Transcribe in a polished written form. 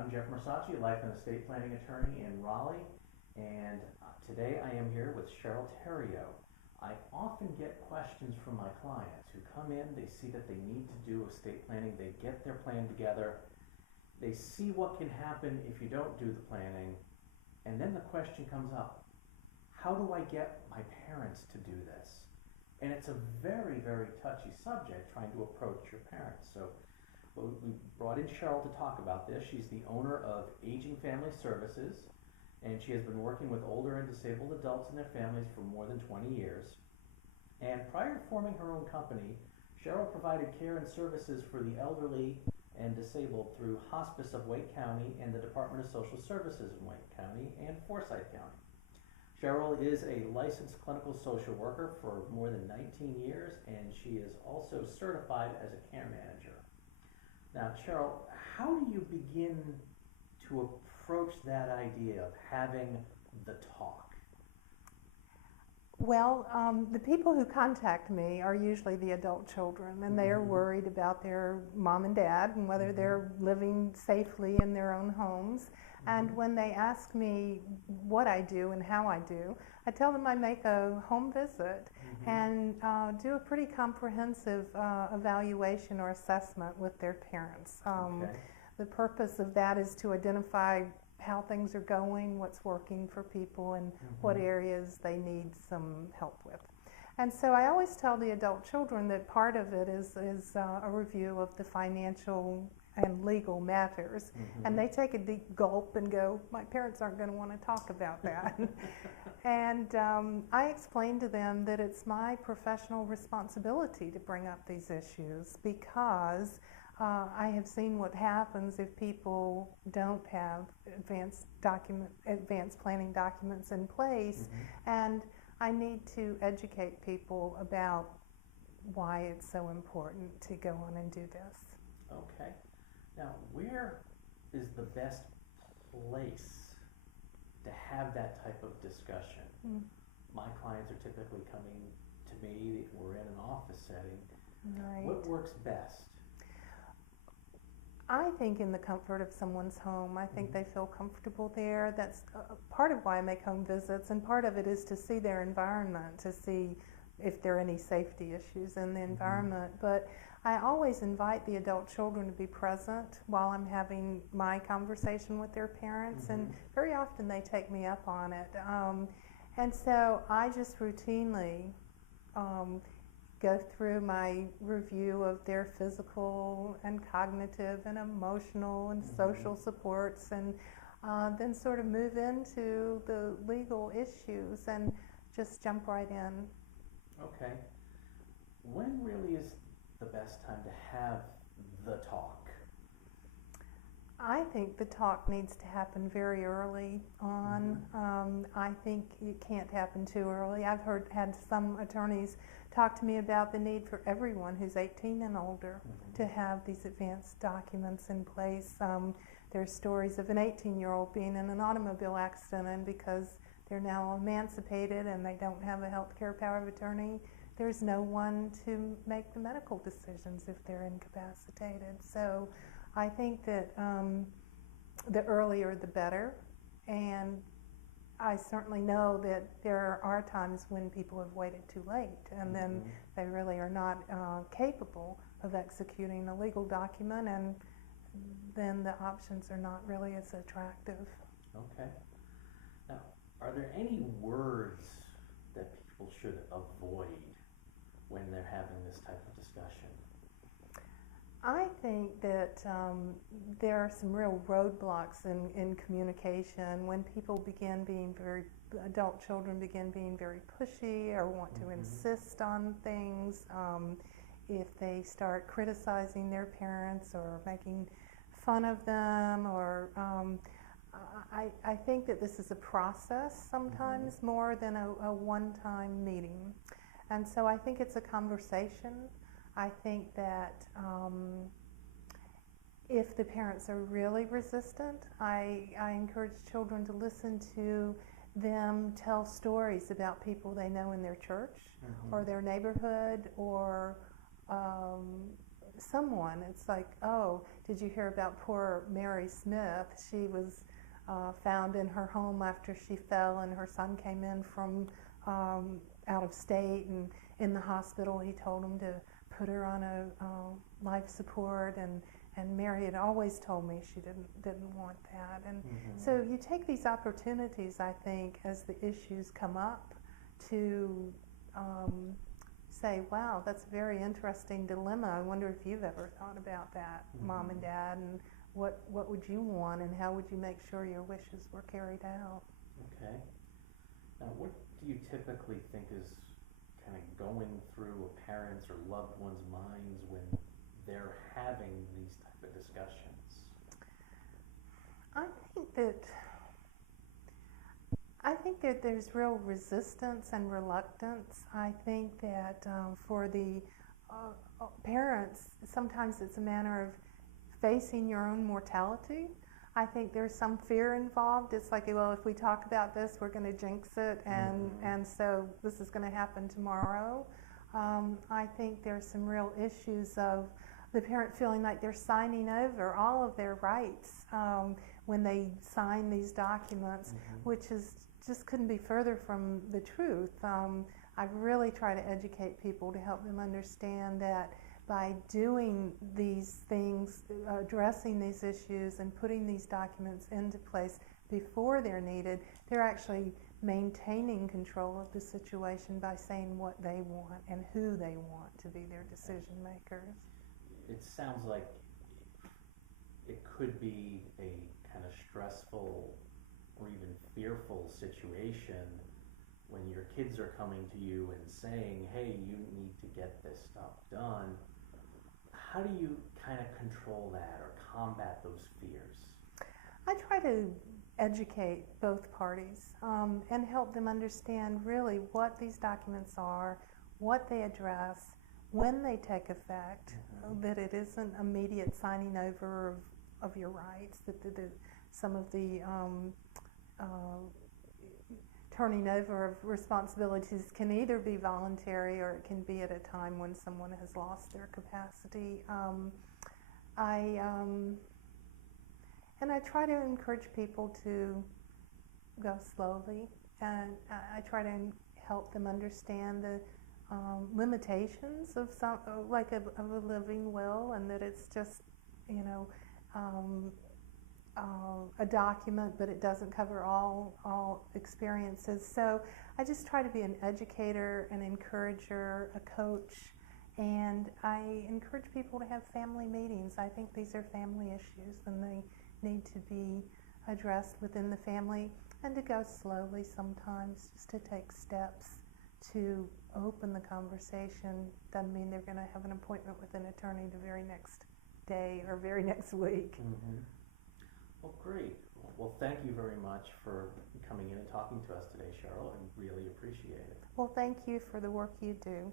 I'm Jeff Mersacci, a life and estate planning attorney in Raleigh, and today I am here with Cheryl Theriault. I often get questions from my clients who come in, they see that they need to do estate planning, they get their plan together, they see what can happen if you don't do the planning, and then the question comes up, how do I get my parents to do this? And it's a very, very touchy subject, trying to approach your parents. So we brought in Cheryl to talk about this. She's the owner of Aging Family Services, and she has been working with older and disabled adults and their families for more than 20 years. And prior to forming her own company, Cheryl provided care and services for the elderly and disabled through Hospice of Wake County and the Department of Social Services in Wake County and Forsyth County. Cheryl is a licensed clinical social worker for more than 19 years, and she is also certified as a care manager. Now, Cheryl, how do you begin to approach that idea of having the talk? Well, the people who contact me are usually the adult children, and they are worried about their mom and dad and whether they're living safely in their own homes. And when they ask me what I do and how I do, I tell them I make a home visit and do a pretty comprehensive evaluation or assessment with their parents. The purpose of that is to identify how things are going, what's working for people, and what areas they need some help with. And so I always tell the adult children that part of it is a review of the financial and legal matters, and they take a deep gulp and go, my parents aren't going to want to talk about that. And I explain to them that it's my professional responsibility to bring up these issues because I have seen what happens if people don't have advanced planning documents in place, and I need to educate people about why it's so important to go on and do this. Okay. Now, where is the best place to have that type of discussion? My clients are typically coming to me, we're in an office setting. Right. What works best? I think in the comfort of someone's home. I think they feel comfortable there. That's part of why I make home visits, and part of it is to see their environment, to see if there are any safety issues in the environment. But I always invite the adult children to be present while I'm having my conversation with their parents, and very often they take me up on it. And so I just routinely go through my review of their physical and cognitive and emotional and social supports, and then sort of move into the legal issues and just jump right in. Okay. When really is the best time to have the talk? I think the talk needs to happen very early on. I think it can't happen too early. I've had some attorneys talk to me about the need for everyone who's 18 and older to have these advanced documents in place. There's stories of an 18-year-old being in an automobile accident, and because they're now emancipated and they don't have a health care power of attorney, there's no one to make the medical decisions if they're incapacitated. So I think that the earlier the better, and I certainly know that there are times when people have waited too late, and then they really are not capable of executing a legal document, and then the options are not really as attractive. Okay. Now, are there any words that people should avoid when they're having this type of discussion? I think that there are some real roadblocks in communication when people begin being adult children begin being very pushy or want to insist on things. If they start criticizing their parents or making fun of them, or I think that this is a process sometimes more than a one-time meeting. And so I think it's a conversation. I think that if the parents are really resistant, I encourage children to listen to them tell stories about people they know in their church or their neighborhood, or someone, it's like, oh, did you hear about poor Mary Smith? She was found in her home after she fell, and her son came in from out of state, and in the hospital he told him to put her on a life support, and Mary had always told me she didn't want that. And so you take these opportunities, I think, as the issues come up to say, wow, that's a very interesting dilemma. I wonder if you've ever thought about that, Mom and Dad, and what would you want, and how would you make sure your wishes were carried out? Okay. Now, what do you typically think is kind of going through a parent's or loved one's minds when they're having these type of discussions? I think that there's real resistance and reluctance. I think that for the parents, sometimes it's a matter of facing your own mortality. I think there's some fear involved. It's like, well, if we talk about this, we're going to jinx it, and so this is going to happen tomorrow. I think there's some real issues of the parent feeling like they're signing over all of their rights when they sign these documents, which is just couldn't be further from the truth. I really try to educate people to help them understand that by doing these things, addressing these issues and putting these documents into place before they're needed, they're actually maintaining control of the situation by saying what they want and who they want to be their decision makers. It sounds like it could be a kind of stressful or even fearful situation when your kids are coming to you and saying, hey, you need to get this stuff done. How do you kind of control that or combat those fears? I try to educate both parties and help them understand really what these documents are, what they address, when they take effect, that it isn't immediate signing over of your rights, that some of the turning over of responsibilities can either be voluntary or it can be at a time when someone has lost their capacity. And I try to encourage people to go slowly, and I try to help them understand the limitations of of a living will, and that it's just, a document, but it doesn't cover all experiences. So I just try to be an educator, an encourager, a coach, and I encourage people to have family meetings. I think these are family issues, and they need to be addressed within the family, and to go slowly sometimes, just to take steps to open the conversation. Doesn't mean they're going to have an appointment with an attorney the very next day or very next week. Well, great. Well, thank you very much for coming in and talking to us today, Cheryl. I really appreciate it. Well, thank you for the work you do.